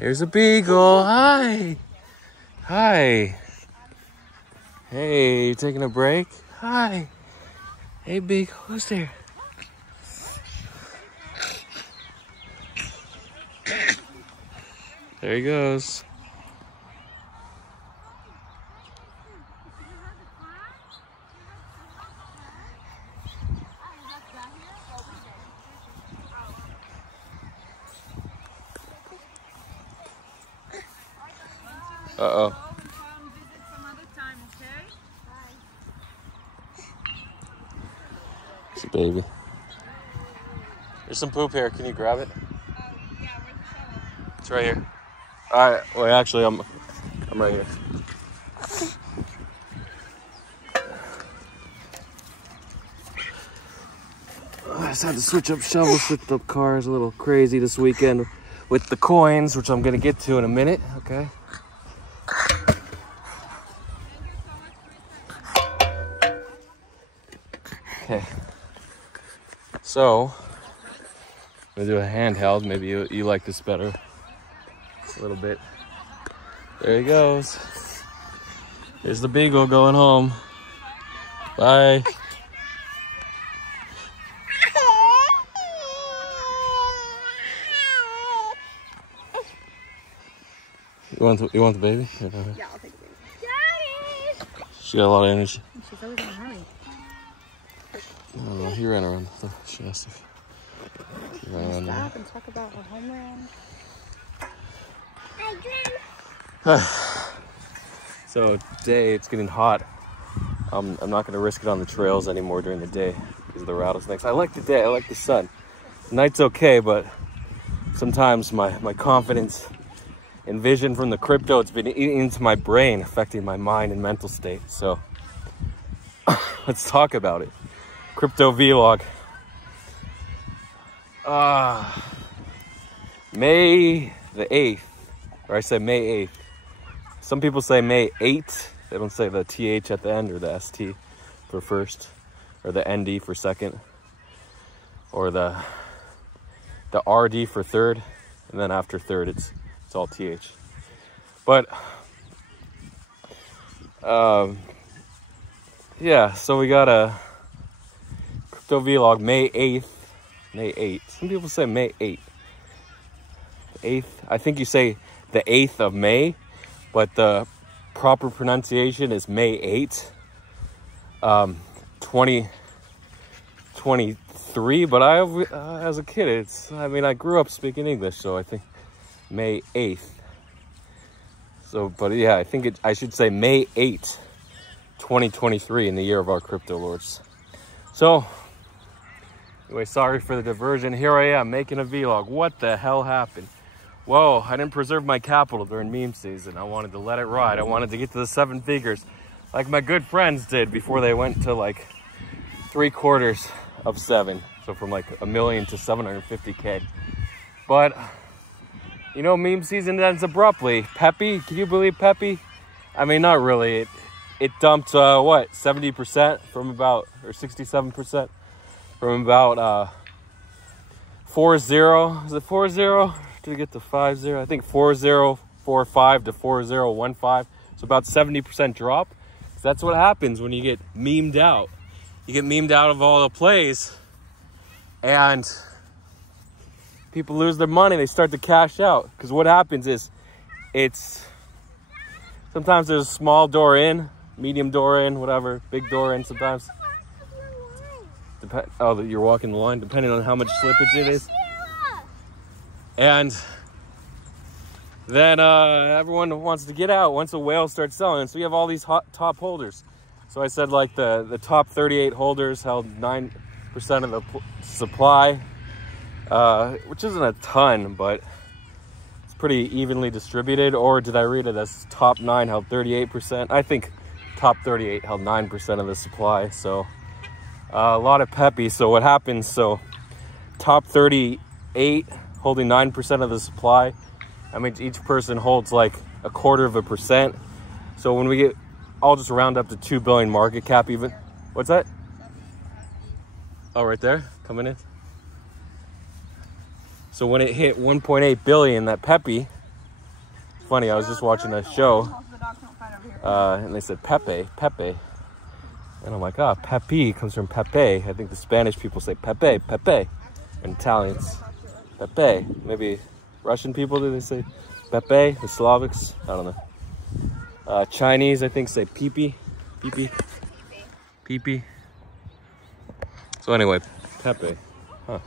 Here's a beagle. Hi. Hi. Hey, you taking a break? Hi. Hey, beagle. Who's there? There he goes. Uh-oh. It's a baby. There's some poop here. Can you grab it? It's right here. All right. Well, actually, I'm right here. I just had to switch up shovels, switched up cars. A little crazy this weekend with the coins, which I'm gonna get to in a minute. Okay. Okay. So I'm gonna do a handheld. Maybe you like this better. A little bit. There he goes. Here's the beagle going home. Bye. You want the baby? Yeah, I'll take the baby. Daddy! She got a lot of energy. She's always in a hurry. He ran around. She asked if he ran around. Stop and talk about her homeland. So today it's getting hot. I'm not going to risk it on the trails anymore during the day because of the rattlesnakes. I like the day. I like the sun. The night's okay, but sometimes my confidence and vision from the crypto, it's been eating into my brain, affecting my mind and mental state. So let's talk about it. Crypto vlog. May the 8th, or I say May 8th. Some people say May 8th. They don't say the TH at the end or the ST for first, or the ND for second, or the RD for third, and then after third it's all TH. But yeah, so we got a crypto vlog May 8th. May 8th. Some people say May 8th. 8th. I think you say the 8th of May, but the proper pronunciation is May 8th. 2023, but as a kid, I grew up speaking English, so I think May 8th. So, but yeah, I think I should say May 8th, 2023, in the year of our crypto lords. So, anyway, sorry for the diversion. Here I am making a vlog. What the hell happened? Whoa, I didn't preserve my capital during meme season. I wanted to let it ride. I wanted to get to the 7 figures like my good friends did before they went to like 3/4 of 7. So from like 1 million to 750K. But you know, meme season ends abruptly. Peppy, can you believe Peppy? I mean, not really. It dumped, what, 70% from about, or 67% from about 4.0. Is it 4.0? Did we get to 5.0? I think 4.045 to 4.015. So about 70% drop. So that's what happens when you get memed out. You get memed out of all the plays, and people lose their money. They start to cash out. Because what happens is, sometimes there's a small door in, medium door in, whatever, big door in sometimes. Oh, you're walking the line, depending on how much slippage it is. And then everyone wants to get out once a whale starts selling. So we have all these top holders. So I said like the top 38 holders held 9% of the supply, which isn't a ton, but it's pretty evenly distributed. Or did I read it as top 9 held 38%? I think top 38 held 9% of the supply. So a lot of peppy. So what happens? So top 38 holding 9% of the supply. I mean, each person holds like 1/4%. So when we get, I'll just round up to 2 billion market cap even. What's that? Oh, right there, coming in. So when it hit 1.8 billion, that peppy, funny. I was just watching a show, and they said Pepe, Pepe. And I'm like, ah, Pepe comes from Pepe. I think the Spanish people say Pepe, Pepe. And Italians, Pepe. Maybe Russian people, do they say Pepe? The Slavics? I don't know. Chinese, I think, say Pipi, Pipi, Pipi. So anyway, Pepe. Huh.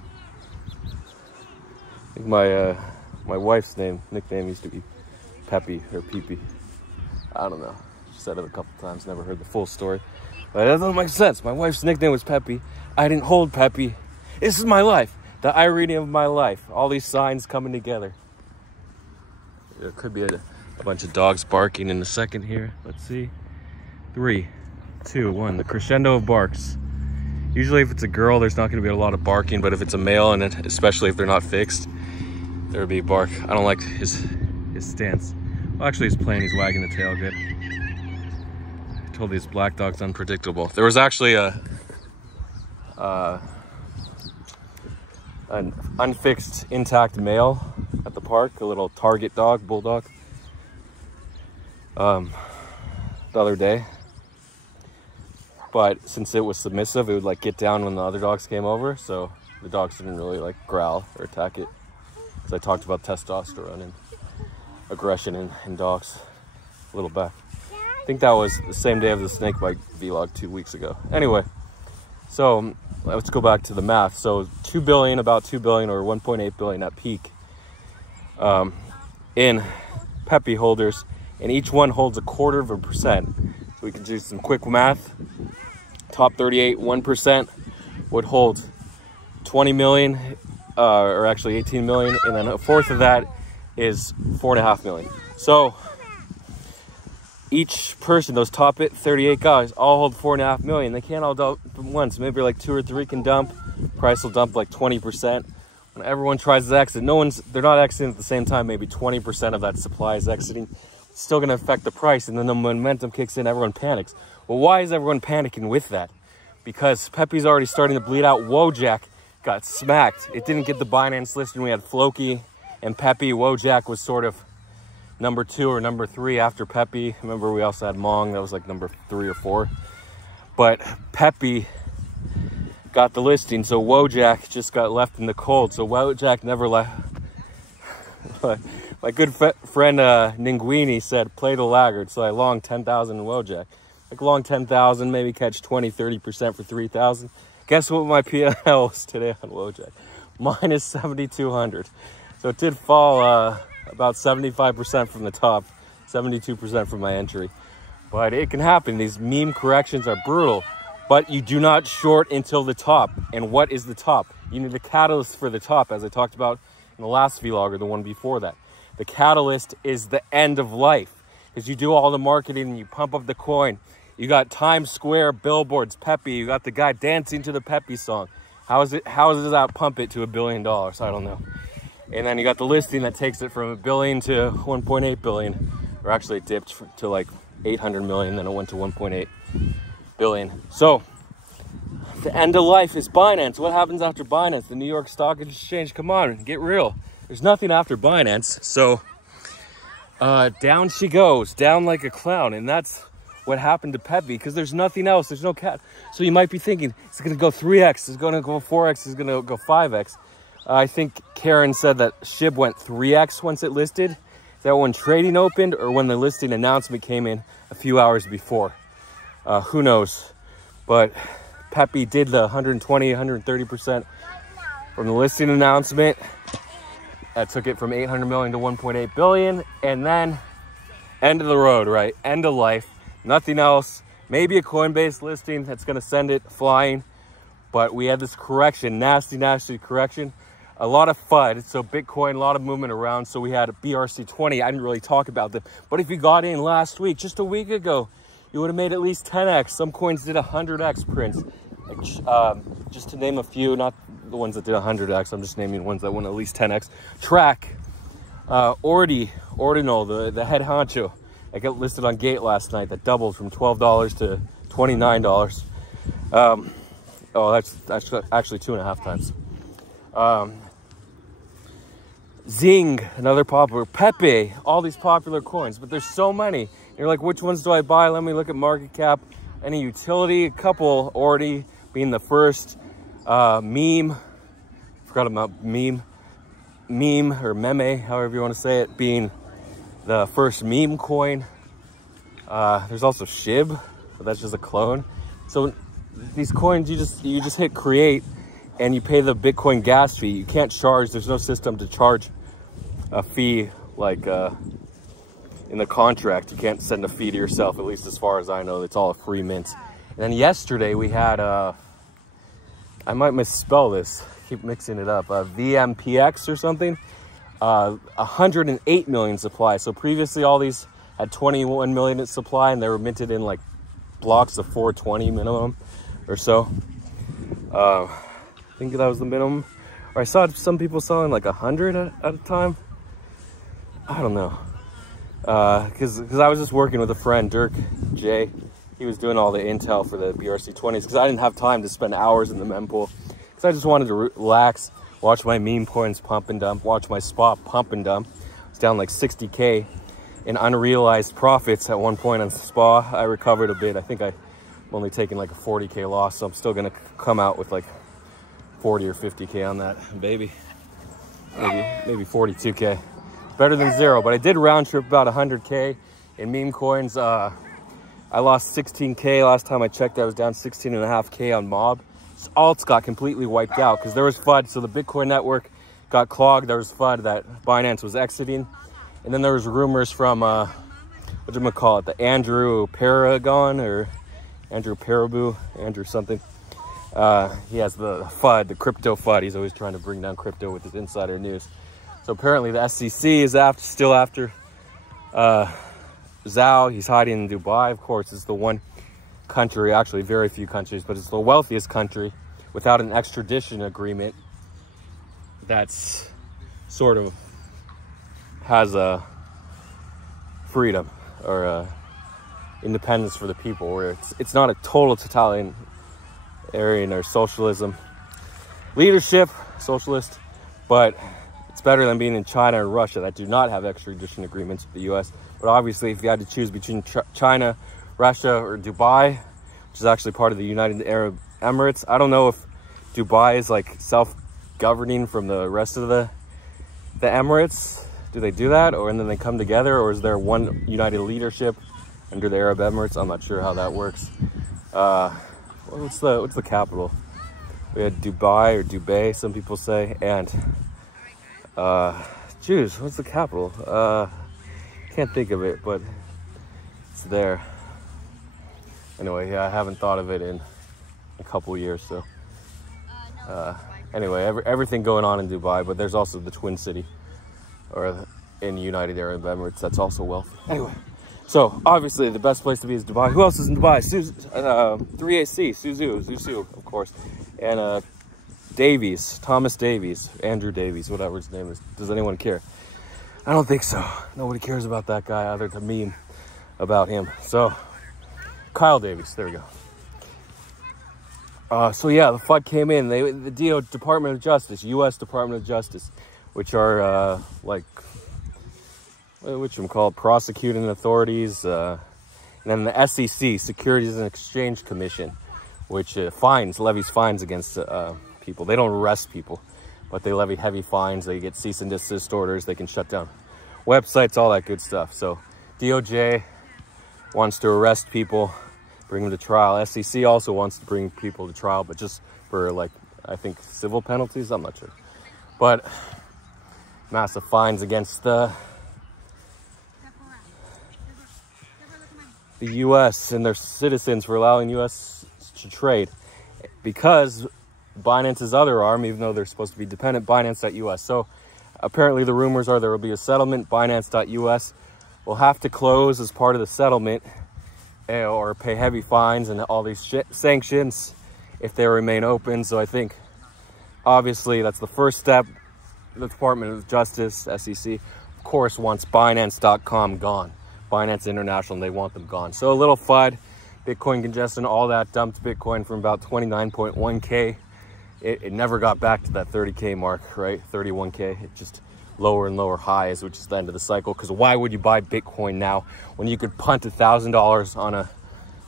I think my wife's nickname used to be Peppy or Peepee. I don't know. She said it a couple times, never heard the full story. But that doesn't make sense. My wife's nickname was Peppy. I didn't hold Peppy. This is my life. The irony of my life. All these signs coming together. There could be a bunch of dogs barking in a second here. Let's see. 3, 2, 1. The crescendo of barks. Usually if it's a girl, there's not going to be a lot of barking. But if it's a male, and especially if they're not fixed, there would be bark. I don't like his stance. Well, actually, he's playing. He's wagging the tail good. I told these black dogs unpredictable. There was actually an unfixed intact male at the park, a little target dog, bulldog, the other day. But since it was submissive, it would like get down when the other dogs came over, so the dogs didn't really like growl or attack it. Because I talked about testosterone and aggression in dogs a little back. I think that was the same day of the snake bite vlog 2 weeks ago. Anyway, so let's go back to the math. So 2 billion, about 2 billion or 1.8 billion at peak in Peppy holders, and each one holds 1/4%. So we can do some quick math. Top 38, 1% would hold 20 million, or actually 18 million, and then a fourth of that is 4.5 million. So each person, those top 38 guys, all hold 4.5 million. They can't all dump at once. Maybe like 2 or 3 can dump. Price will dump like 20%. When everyone tries to exit, they're not exiting at the same time. Maybe 20% of that supply is exiting. It's still going to affect the price, and then the momentum kicks in. Everyone panics. Well, why is everyone panicking with that? Because Peppy's already starting to bleed out. Wojak got smacked. It didn't get the Binance listing. We had Floki and Peppy. Wojak was sort of number 2 or number 3 after Peppy. Remember, we also had Mong. That was like number 3 or 4. But Peppy got the listing, so Wojak just got left in the cold. So Wojak never left. My good friend Ninguini said, play the laggard. So I long 10,000 in Wojak. Like long 10,000, maybe catch 20, 30% for 3,000. Guess what my PL is today on Wojak? Minus 7,200. So it did fall about 75% from the top, 72% from my entry. But it can happen. These meme corrections are brutal. But you do not short until the top. And what is the top? You need a catalyst for the top, as I talked about in the last vlog or the one before that. The catalyst is the end of life. Because you do all the marketing and you pump up the coin. You got Times Square billboards, Peppy. You got the guy dancing to the Peppy song. How does that pump it to $1 billion? I don't know. And then you got the listing that takes it from $1 billion to 1.8 billion. Or actually it dipped to like 800 million, then it went to 1.8 billion. So the end of life is Binance. What happens after Binance? The New York Stock Exchange. Come on, get real. There's nothing after Binance. So down she goes, down like a clown. And that's what happened to Peppy, because there's nothing else. There's no cat. So you might be thinking, it's going to go 3x, it's going to go 4x, it's going to go 5x. I think Karen said that SHIB went 3x once it listed. Is that when trading opened or when the listing announcement came in a few hours before? Who knows? But Peppy did the 120, 130% from the listing announcement. That took it from 800 million to 1.8 billion. And then end of the road, right? End of life. Nothing else. Maybe a Coinbase listing that's going to send it flying. But we had this correction, nasty correction. A lot of FUD, so Bitcoin, a lot of movement around. So we had a BRC20. I didn't really talk about them. But if you got in last week, just a week ago, you would have made at least 10x. Some coins did 100x prints. Just to name a few, not the ones that did 100x. I'm just naming ones that went at least 10x. Track, Ordinal, the head honcho. I got listed on Gate last night. That doubled from $12 to $29. Oh, that's actually 2.5 times. Zing, another popular, Pepe, all these popular coins, but there's so many. You're like, which ones do I buy? Let me look at market cap. Any utility, a couple already being the first. Meme, forgot about meme or meme, however you want to say it, being the first meme coin. There's also SHIB, but that's just a clone. So these coins, you just hit create and you pay the Bitcoin gas fee. You can't charge, there's no system to charge a fee like in the contract. You can't send a fee to yourself, at least as far as I know. It's all a free mint. And then yesterday we had I might misspell this, keep mixing it up, VMPX or something, 108 million supply. So previously all these had 21 million in supply, and they were minted in like blocks of 420 minimum or so. I think that was the minimum. Or I saw some people selling like 100 at a time. I don't know. Because I was just working with a friend, Dirk J. He was doing all the intel for the BRC20s because I didn't have time to spend hours in the mempool. Because I just wanted to relax, watch my meme coins pump and dump, watch my spot pump and dump. It's down like 60K in unrealized profits at one point on SPA. I recovered a bit. I think I'm only taking like a 40K loss, so I'm still gonna come out with like 40 or 50K on that baby. Maybe 42K. Better than zero, but I did round trip about 100K in meme coins. I lost 16K last time I checked. I was down 16.5K on Mob. So alts got completely wiped out because there was FUD. So the Bitcoin network got clogged. There was FUD that Binance was exiting. And then there was rumors from, what do you call it? The Andrew Paragon or Andrew Parabu, Andrew something. He has the FUD, the crypto FUD. He's always trying to bring down crypto with his insider news. So apparently the SEC is still after Zhao. He's hiding in Dubai. Of course, it's the one country, actually very few countries, but it's the wealthiest country without an extradition agreement that's sort of has a freedom or a independence for the people, where it's not a total totalitarian or socialism leadership, socialist, but it's better than being in China or Russia that do not have extradition agreements with the US. But obviously, if you had to choose between China, Russia, or Dubai, which is actually part of the United Arab Emirates, I don't know if Dubai is like self-governing from the rest of the Emirates. Do they do that, and then they come together, or is there one united leadership under the Arab Emirates? I'm not sure how that works. What's the capital? We had Dubai or Dubai, some people say, and Jews, what's the capital? Can't think of it, but it's there. Anyway, yeah, I haven't thought of it in a couple years, so anyway, everything going on in Dubai, but there's also the Twin City, or in United Arab Emirates, that's also wealthy. Anyway, so obviously the best place to be is Dubai. Who else is in Dubai? 3AC, Suzu, of course, and Davies, Thomas Davies, Andrew Davies, whatever his name is. Does anyone care? I don't think so. Nobody cares about that guy other than meme about him. So Kyle Davies, there we go. So yeah, the FUD came in. The Department of Justice, U.S. Department of Justice, which are like, which I'm called, prosecuting authorities, and then the SEC, Securities and Exchange Commission, which levies fines against people. They don't arrest people, but they levy heavy fines. They get cease and desist orders. They can shut down websites, all that good stuff. So DOJ wants to arrest people, bring them to trial. SEC also wants to bring people to trial, but just for, like, I think civil penalties. I'm not sure, but massive fines against the U.S. and their citizens for allowing U.S. to trade, because Binance's other arm, even though they're supposed to be dependent, Binance.us. So apparently the rumors are there will be a settlement. Binance.us will have to close as part of the settlement, or pay heavy fines and all these sanctions if they remain open. So I think obviously that's the first step. The Department of Justice, SEC, of course, wants Binance.com gone. Binance International, they want them gone. So a little FUD, Bitcoin congestion, all that dumped Bitcoin from about 29.1K. It never got back to that 30K mark, right? 31K. It just lower and lower highs, which is the end of the cycle. Because why would you buy Bitcoin now when you could punt $1,000 on a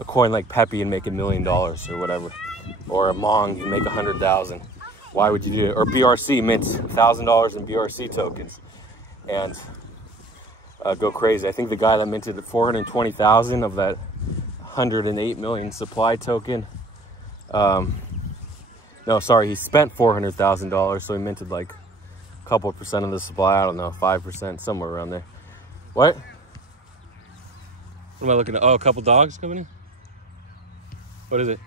coin like Pepe and make $1 million or whatever, or a Mong and make 100,000? Why would you do it? Or BRC mints $1,000 in BRC tokens and go crazy. I think the guy that minted 420,000 of that 108 million supply token. No, sorry, he spent $400,000, so he minted like a couple percent of the supply. I don't know, 5%, somewhere around there. What? What am I looking at? Oh, a couple dogs coming in? What is it?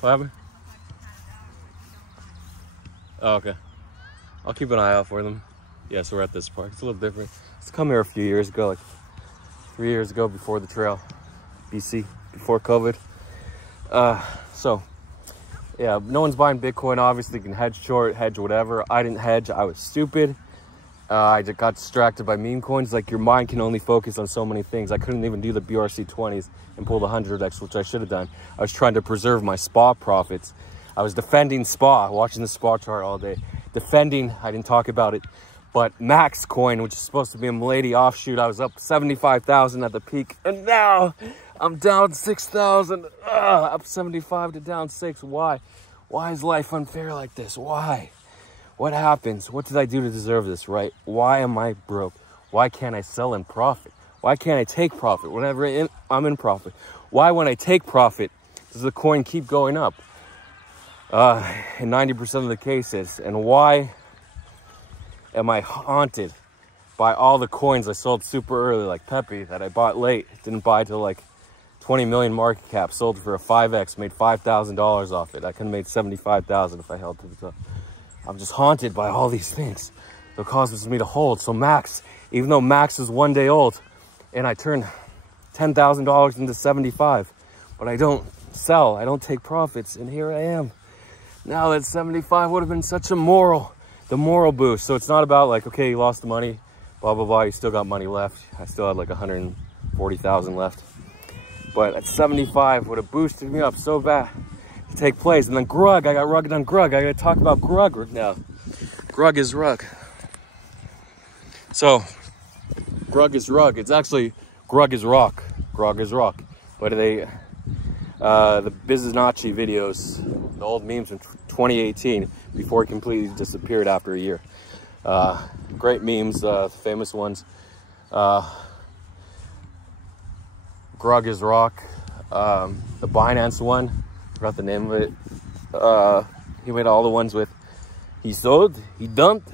What happened? Oh, okay. I'll keep an eye out for them. Yeah, so we're at this park. It's a little different. It's come here a few years ago, like 3 years ago, before the trail, BC, before COVID. So yeah, no one's buying Bitcoin. Obviously, you can hedge short, hedge whatever. I didn't hedge. I was stupid. I just got distracted by meme coins. Like, your mind can only focus on so many things. I couldn't even do the BRC 20s and pull the 100x, which I should have done. I was trying to preserve my SPA profits. I was defending SPA, watching the SPA chart all day. Defending, I didn't talk about it, but Max coin, which is supposed to be a Milady offshoot, I was up 75,000 at the peak, and now I'm down 6,000. Up 75 to down 6. Why? Why is life unfair like this? Why? What happens? What did I do to deserve this, right? Why am I broke? Why can't I sell in profit? Why can't I take profit whenever I'm in profit? Why, when I take profit, does the coin keep going up? In 90% of the cases. And why am I haunted by all the coins I sold super early, like Pepe, that I bought late, didn't buy till like 20 million market cap, sold for a 5x, made $5,000 off it. I could have made 75,000 if I held to the top. I'm just haunted by all these things that causes me to hold. So Max, even though Max is 1 day old, and I turned $10,000 into 75, but I don't sell, I don't take profits, and here I am. Now that 75 would have been such a the moral boost. So it's not about like, okay, you lost the money, blah, blah, blah, you still got money left. I still had like 140,000 left. But at 75 would have boosted me up so bad to take place. And then Grug, I got rugged on Grug. I gotta talk about Grug now. Grug is rug. So, Grug is rug. It's actually Grug is rock. Grug is rock. But they, the Biznacci videos, the old memes from 2018, before it completely disappeared after a year. Great memes, famous ones. Grug is rock. The Binance one, forgot the name of it. He made all the ones with he sold, he dump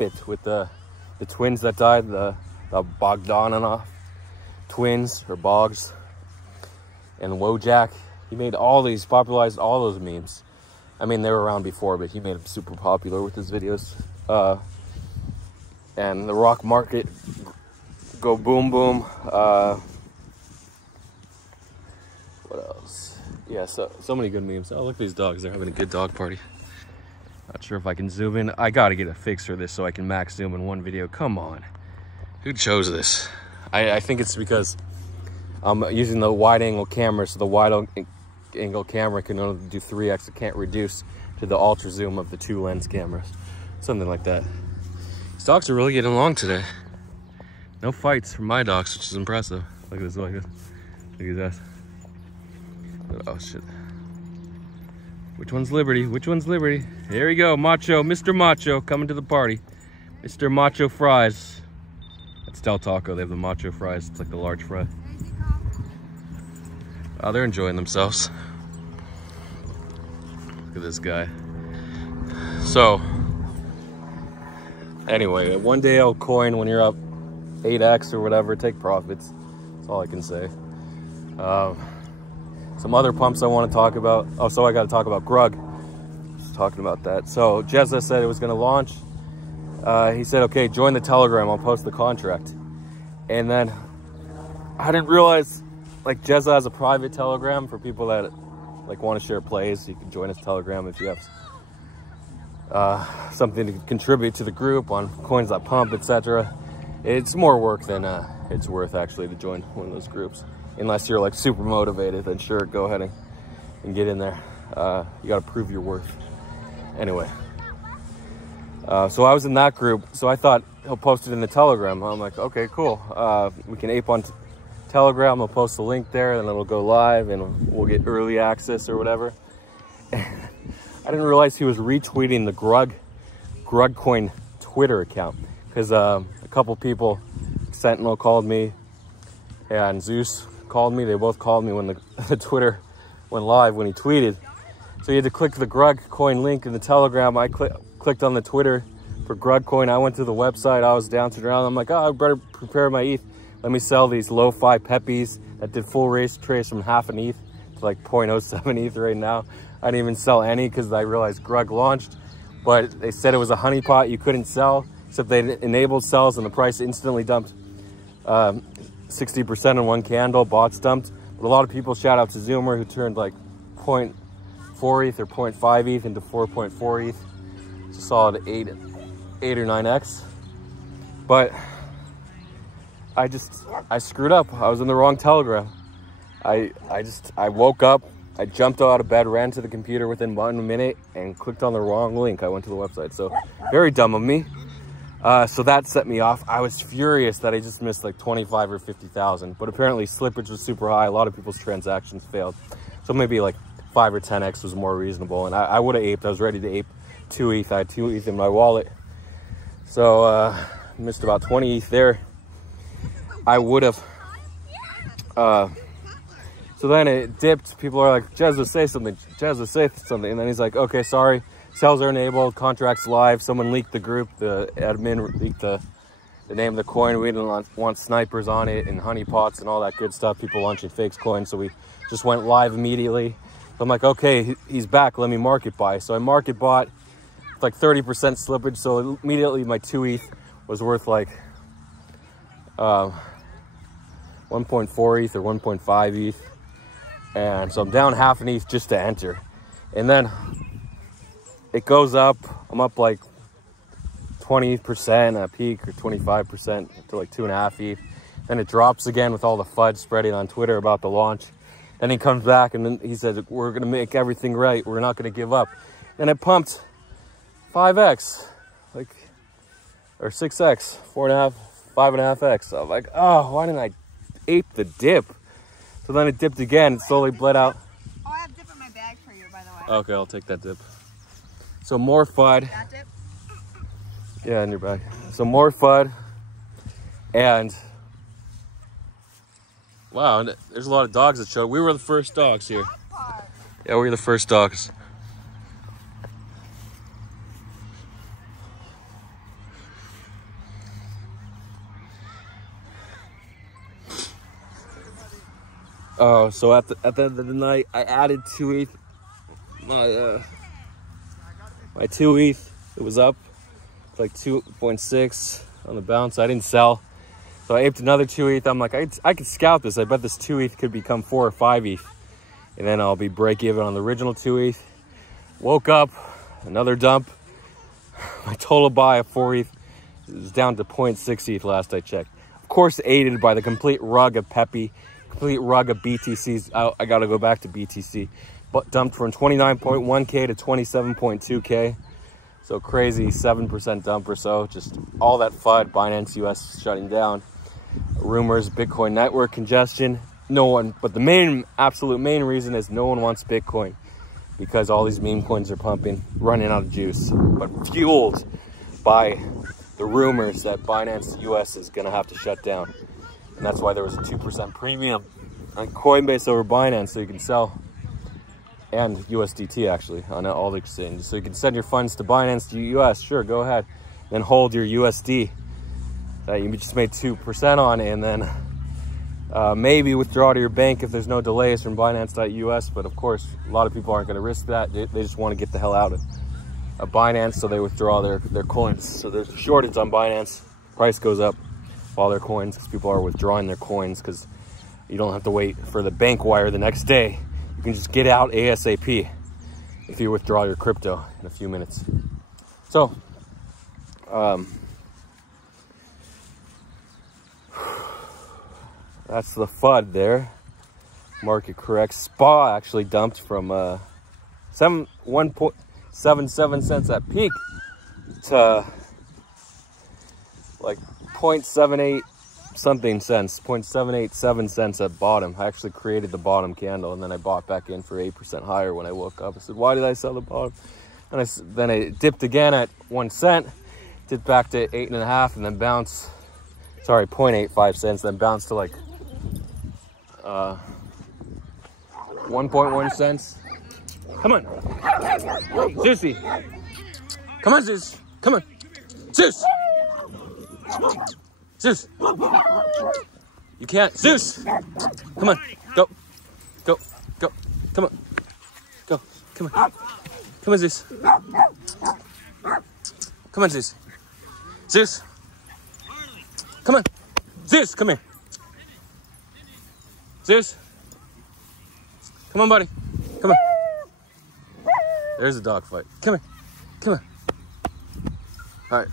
it with the twins that died, the Bogdanov twins or Boggs and Wojak. He made all these, popularized all those memes. I mean, they were around before, but he made them super popular with his videos. And the rock market go boom boom. What else? Yeah, so many good memes. Oh, look at these dogs. They're having a good dog party. Not sure if I can zoom in. I gotta get a fix for this so I can max zoom in one video. Come on. Who chose this? I think it's because I'm using the wide angle camera, so the wide angle camera can only do 3x. It can't reduce to the ultra zoom of the 2 lens cameras. Something like that. These dogs are really getting along today. No fights from my dogs, which is impressive. Look at this one. Look at that. Oh shit. Which one's Liberty? Which one's Liberty? Here we go, Macho, Mr. Macho coming to the party. Mr. Macho Fries. That's Del Taco, they have the Macho Fries. It's like the large fry. Oh, they're enjoying themselves. Look at this guy. So, anyway, 1 day old coin, when you're up 8x or whatever, take profits. That's all I can say. Some other pumps I want to talk about. Oh, so I got to talk about Grug. Just talking about that. So Jezza said it was going to launch. He said, okay, join the Telegram. I'll post the contract. And then I didn't realize, like, Jezza has a private Telegram for people that like want to share plays. You can join his Telegram if you have something to contribute to the group on coins that pump, etc. It's more work than it's worth actually to join one of those groups. Unless you're like super motivated, then sure, go ahead and get in there. You got to prove your worth. Anyway, So I was in that group. So I thought he'll post it in the Telegram. I'm like, okay, cool. We can ape on Telegram. I'll post the link there, and it'll go live, and we'll get early access or whatever. I didn't realize he was retweeting the GrugCoin Twitter account, because a couple people, Sentinel called me and Zeus called me. They both called me when the Twitter went live, when he tweeted. So you had to click the GrugCoin link in the Telegram. I clicked on the Twitter for GrugCoin. I went to the website. I was bouncing around. I'm like, oh, I better prepare my ETH. Let me sell these lo-fi peppies that did full race trace from half an ETH to like 0.07 ETH right now. I didn't even sell any because I realized Grug launched, but they said it was a honeypot you couldn't sell, except they enabled sells and the price instantly dumped 60% in one candle. Bots dumped. But a lot of people, shout out to Zoomer, who turned like 0.4 ETH or 0.5 ETH into 4.4 ETH. It's a solid 8 or 9x. But I screwed up. I was in the wrong Telegram. I woke up, I jumped out of bed, ran to the computer within 1 minute, and clicked on the wrong link. I went to the website. So very dumb of me. So that set me off. I was furious that I just missed like 25 or 50,000, but apparently slippage was super high. A lot of people's transactions failed. So maybe like 5 or 10x was more reasonable. And I would have aped. I was ready to ape 2 ETH. I had 2 ETH in my wallet. So missed about 20 ETH there. I would have. So then it dipped. People are like, Jezza, say something. Jezza, say something. And then he's like, okay, sorry. Sales are enabled. Contracts live. Someone leaked the group. The admin leaked the name of the coin. We didn't want snipers on it and honeypots and all that good stuff. People launching fake coins. So we just went live immediately. So I'm like, okay, he's back. Let me market buy. So I market bought with like 30% slippage. So immediately my 2 ETH was worth like 1.4 ETH or 1.5 ETH. And so I'm down half an ETH just to enter. And then it goes up. I'm up like 20% at peak, or 25% to like 2.5 ETH. Then it drops again with all the FUD spreading on Twitter about the launch. Then he comes back and then he said, we're going to make everything right. We're not going to give up. And it pumped 5x, like, or 6x, 4.5, 5.5x. So I'm like, oh, why didn't I ape the dip? So then it dipped again. It slowly bled out. Oh, I have dip in my bag for you, by the way. Okay, I'll take that dip. So more FUD. That dip? Yeah, in your bag. So more FUD. And wow, there's a lot of dogs that showed. We were the first dogs here. Yeah, we were the first dogs. Oh, so at the end of the night, I added 2 ETH. My 2 ETH, it was up. It's like 2.6 on the bounce. I didn't sell. So I aped another 2 ETH. I'm like, I could scout this. I bet this 2 ETH could become 4 or 5 ETH. And then I'll be break even on the original 2 ETH. Woke up, another dump. My total buy of 4 ETH is down to 0.6 ETH last I checked. Of course, aided by the complete rug of Peppy, complete rug of BTCs. I got to go back to BTC. But dumped from 29.1K to 27.2K. So crazy 7% dump or so. Just all that FUD, Binance US shutting down. Rumors, Bitcoin network congestion. No one, but the absolute main reason is no one wants Bitcoin, because all these meme coins are pumping, running out of juice. But fueled by the rumors that Binance US is going to have to shut down. And that's why there was a 2% premium on Coinbase over Binance, so you can sell, and USDT actually on all the exchanges. So you can send your funds to Binance to US, sure, go ahead. Then hold your USD that you just made 2% on, and then maybe withdraw to your bank if there's no delays from Binance.us. But of course, a lot of people aren't going to risk that. They just want to get the hell out of Binance, so they withdraw their coins. So there's a shortage on Binance. Price goes up while their coins, because people are withdrawing their coins, because you don't have to wait for the bank wire the next day. You can just get out ASAP if you withdraw your crypto in a few minutes. So, that's the FUD there. Market correct. SPA actually dumped from 1.77 cents at peak like 0.78 something cents, 0.787 cents at bottom. I actually created the bottom candle, and then I bought back in for 8% higher when I woke up. I said, why did I sell the bottom? And then it dipped again at 1 cent, dipped back to 8.5, and then bounced, sorry, 0.85 cents, then bounced to like 1.1 cents. Come on, Zeusy. Come on, Zeus. Come on, Zeus. Zeus. You can't, Zeus. Come on, go, go, go. Come on, go. Come on, come on, Zeus. Come on, Zeus. Zeus. Come on, Zeus. Come here. Zeus. Come on, buddy. Come on. There's a dog fight. Come here. Come on. All right.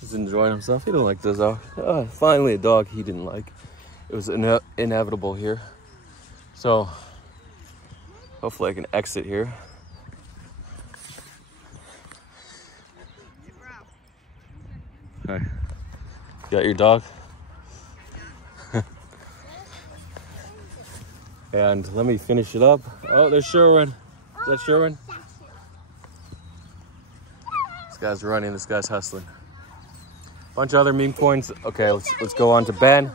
He's enjoying himself. He don't like this dog. Finally, a dog he didn't like. It was inevitable here. So, hopefully I can exit here. All right. You got your dog? And let me finish it up. Oh, there's Sherwin. Is that Sherwin? This guy's running. This guy's hustling. Bunch of other meme coins. Okay, let's go on to Ben.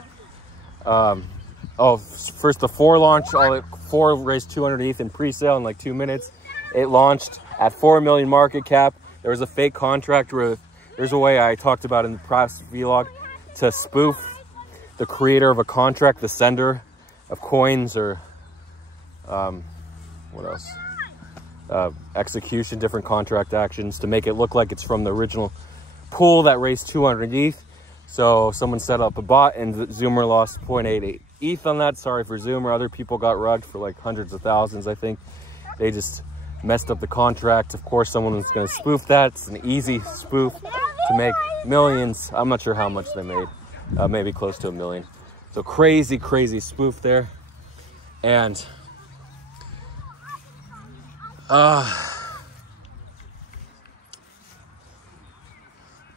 First the 4 launch. All it 4 raised 200 ETH in pre-sale in like 2 minutes. It launched at 4 million market cap. There was a fake contract where there's a way I talked about in the past vlog to spoof the creator of a contract, the sender of coins, or what else? Execution, different contract actions, to make it look like it's from the original pool that raised 200 ETH. So someone set up a bot, and Zoomer lost 0.88 ETH on that. Sorry for Zoomer. Other people got rugged for like hundreds of thousands, I think. They just messed up the contract. Of course, someone was going to spoof that. It's an easy spoof to make millions. I'm not sure how much they made. Maybe close to $1 million. So crazy, crazy spoof there. And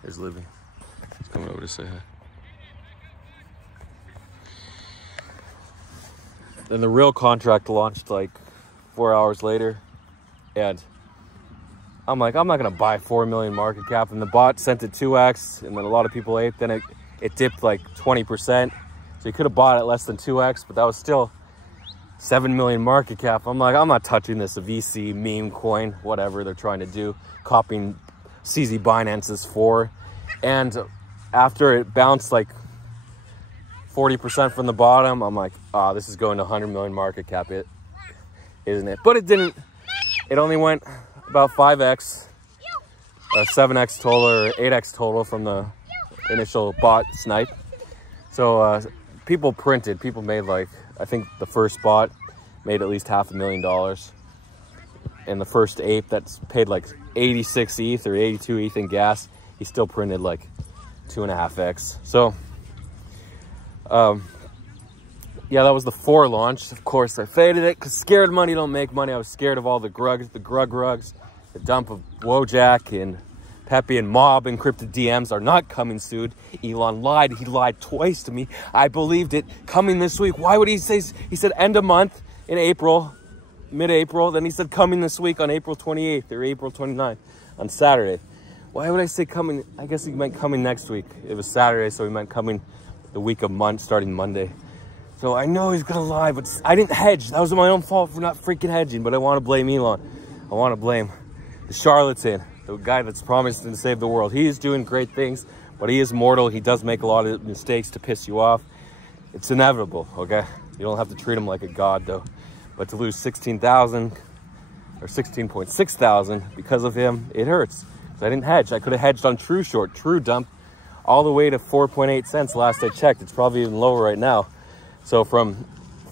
there's Libby. She's coming over to say hi. Then the real contract launched like 4 hours later, and I'm like, I'm not gonna buy 4 million market cap. And the bot sent it 2x, and then a lot of people ate. Then it dipped like 20%. So you could have bought it less than 2x, but that was still 7 million market cap. I'm like, I'm not touching this. A VC meme coin, whatever they're trying to do, copying CZ Binance's 4. And after it bounced like 40% from the bottom, I'm like, this is going to 100 million market cap, isn't it? But it didn't. It only went about 5x, 7x total, or 8x total from the initial bot snipe. So people made like, I think the first bot made at least $500,000. And the first ape that's paid like 86 ETH or 82 ETH in gas, he still printed like 2.5x. So, yeah, that was the 4 launch. Of course, I faded it because scared money don't make money. I was scared of all the grugs, the rugs, the dump of Wojak and Pepe and Mob encrypted DMs are not coming soon. Elon lied. He lied twice to me. I believed it. Coming this week. Why would he say? He said end of month in April, mid-April. Then he said coming this week on April 28th or April 29th on Saturday. Why would I say coming? I guess he meant coming next week. It was Saturday, so he meant coming the week of starting Monday. So I know he's gonna lie, but I didn't hedge. That was my own fault for not freaking hedging. But I want to blame Elon. I want to blame the charlatan, the guy that's promised to save the world. He is doing great things, but he is mortal. He does make a lot of mistakes to piss you off. It's inevitable, okay? You don't have to treat him like a god, though. But to lose 16,000 or 16.6 thousand because of him, it hurts. So I didn't hedge. I could have hedged on True Short, True Dump, all the way to 4.8 cents last I checked. It's probably even lower right now. So from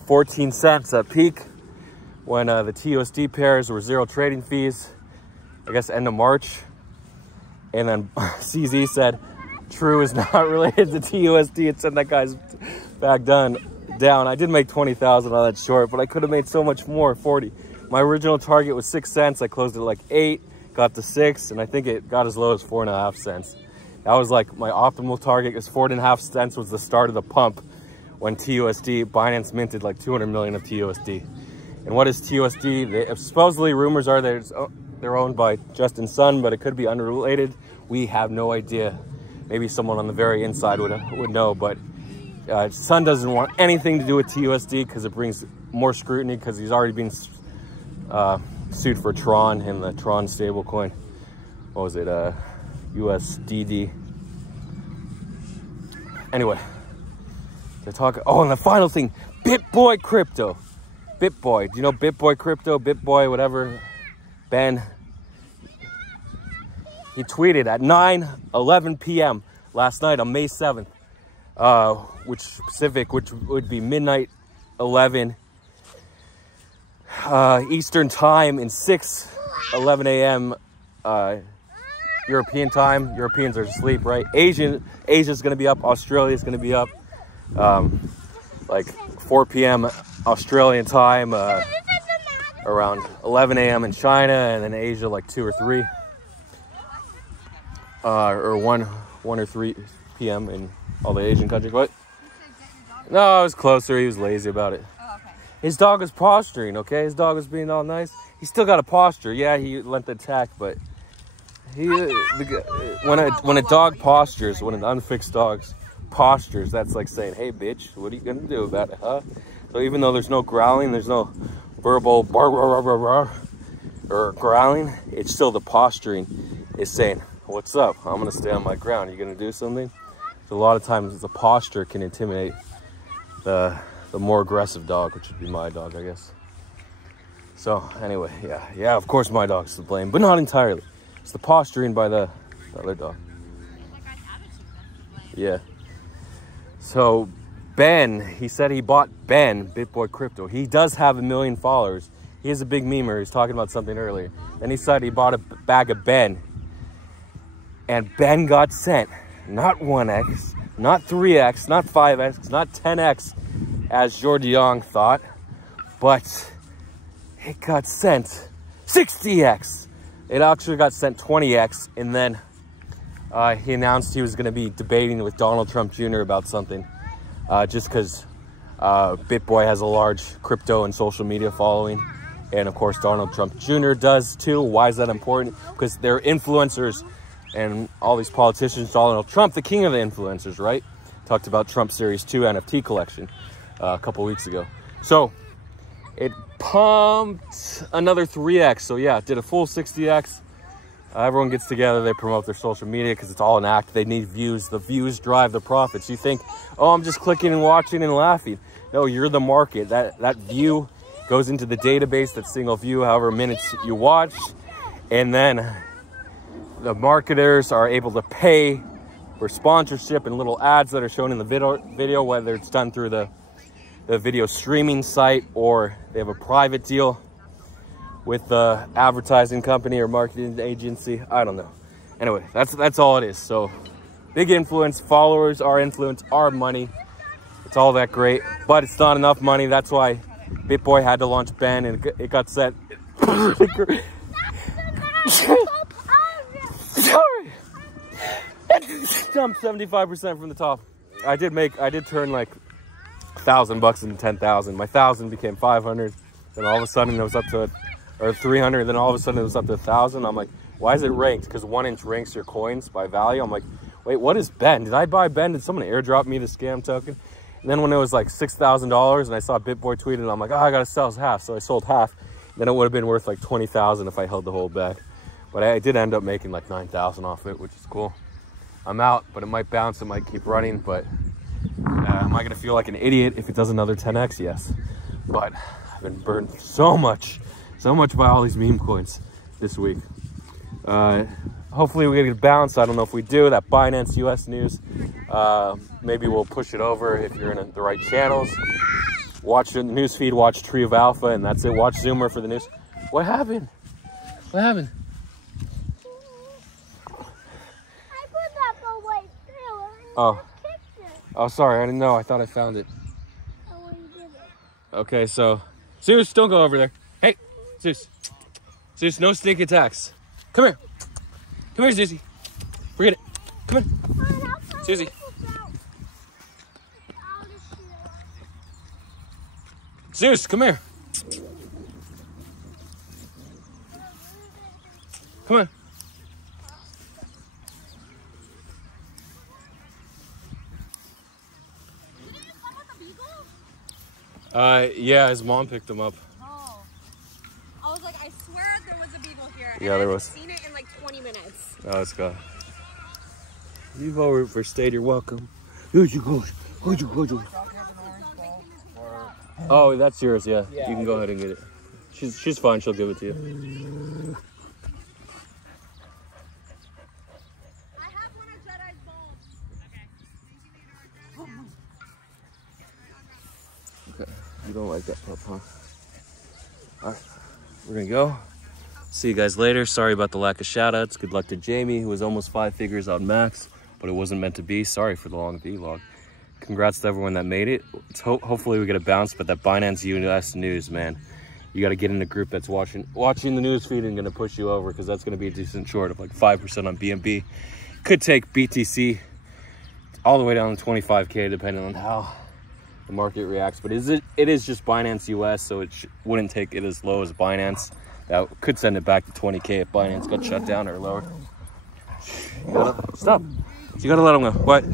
14 cents at peak, when the TUSD pairs were 0 trading fees, I guess end of March. And then CZ said, True is not related to TUSD. It said that guy's back done down. I did make 20,000 on that short, but I could have made so much more, 40. My original target was 6 cents. I closed it at like 8, got to 6, and I think it got as low as 4.5 cents. That was like my optimal target, because 4.5 cents was the start of the pump when TUSD, Binance minted like 200 million of TUSD. And what is TUSD? Supposedly rumors are that they're owned by Justin Sun, but it could be unrelated. We have no idea. Maybe someone on the very inside would know, but Sun doesn't want anything to do with TUSD because it brings more scrutiny, because he's already been sued for Tron and the Tron stablecoin. What was it? USDD. Anyway, they're talking. Oh, and the final thing, BitBoy Crypto. BitBoy. Do you know BitBoy Crypto? BitBoy, whatever. Ben. He tweeted at 9:11 p.m. last night on May 7th, which would be midnight 11 Eastern time and 6:11 a.m. European time. Europeans are asleep, right? Asia's gonna be up. Australia's gonna be up. Like 4 p.m. Australian time. Around 11 a.m. in China, and then Asia like 2 or 3. Or 1 or 3 p.m. in all the Asian countries. What? No, I was closer. He was lazy about it. Oh, okay. His dog was posturing, okay? His dog was being all nice. He still got a posture. Yeah, he lent the attack, but when a dog postures, when an unfixed dog postures, that's like saying, hey, bitch, what are you going to do about it, huh? So even though there's no growling, there's no verbal or growling, it's still the posturing is saying, what's up? I'm gonna stay on my ground. You gonna do something? So a lot of times the posture can intimidate the more aggressive dog, which would be my dog, I guess. So anyway, yeah, of course my dog's to blame, but not entirely. It's the posturing by the other dog. Yeah. So Ben, he said he bought Ben, BitBoy Crypto. He does have 1 million followers. He is a big memer. He was talking about something earlier. Then he said he bought a bag of Ben. And Ben got sent not 1x, not 3x, not 5x, not 10x, as Jordi Young thought, but it got sent 60x. It actually got sent 20x, and then he announced he was going to be debating with Donald Trump Jr. about something. Just because BitBoy has a large crypto and social media following. And of course, Donald Trump Jr. does too. Why is that important? Because they're influencers, and all these politicians, Donald Trump, the king of the influencers, right? Talked about Trump Series 2 NFT collection a couple weeks ago. So it pumped another 3x. So yeah, it did a full 60x. Everyone gets together, they promote their social media because it's all an act. They need views. The views drive the profits. You think, oh, I'm just clicking and watching and laughing. No, you're the market. That view goes into the database, that single view, however minutes you watch. And then the marketers are able to pay for sponsorship and little ads that are shown in the video, whether it's done through the video streaming site or they have a private deal with the advertising company or marketing agency. I don't know. Anyway, that's all it is. So big influence, followers, our influence, our money. It's all that great, but it's not enough money. That's why BitBoy had to launch Ben, and it got set. Sorry. Jumped 75% from the top. I did turn like $1,000 into 10,000. My 1,000 became 500. Then all of a sudden it was up to, or 300. Then all of a sudden it was up to 1,000. I'm like, why is it ranked? Because 1inch ranks your coins by value. I'm like, wait, what is Ben? Did I buy Ben? Did someone airdrop me the scam token? And then when it was like $6,000 and I saw BitBoy tweeted, I'm like, oh, I gotta sell half. So I sold half. Then it would have been worth like 20,000 if I held the whole bag. But I did end up making like 9,000 off it, which is cool. I'm out, but it might bounce, it might keep running, but am I gonna feel like an idiot if it does another 10x? Yes. But I've been burned so much by all these meme coins this week. Hopefully we get a bounce. I don't know if we do. That Binance US news, maybe we'll push it over if you're in the right channels. Watch the news feed, watch Tree of Alpha, and that's it. Watch Zoomer for the news. What happened? What happened? Oh. Oh, sorry, I didn't know. I thought I found it. Okay, so Zeus, don't go over there. Hey, Zeus. Zeus, no sneak attacks. Come here. Come here, Zeusy. Forget it. Come on. Susie. Zeus, come here. Come on. Yeah, his mom picked him up. Oh. I was like, I swear there was a beagle here. Yeah, there was. I've seen it in like 20 minutes. Oh, let's go. You've overstayed your welcome. Where'd you go? Oh, that's yours, yeah. You can go ahead and get it. She's fine, she'll give it to you. I have one of Jedi's balls. Okay, you don't like that pup, huh? Alright, we're gonna go. See you guys later. Sorry about the lack of shout-outs. Good luck to Jamie, who was almost 5 figures on Max, but it wasn't meant to be. Sorry for the long vlog. Congrats to everyone that made it. Hopefully we get a bounce, but that Binance US news, man. You got to get in a group that's watching the news feed and going to push you over, because that's going to be a decent short of like 5% on BNB. Could take BTC all the way down to 25K depending on how the market reacts. But it is just Binance US, so it wouldn't take it as low as Binance. That could send it back to 20K if Binance got shut down or lower. Stop. You got to let them go. What?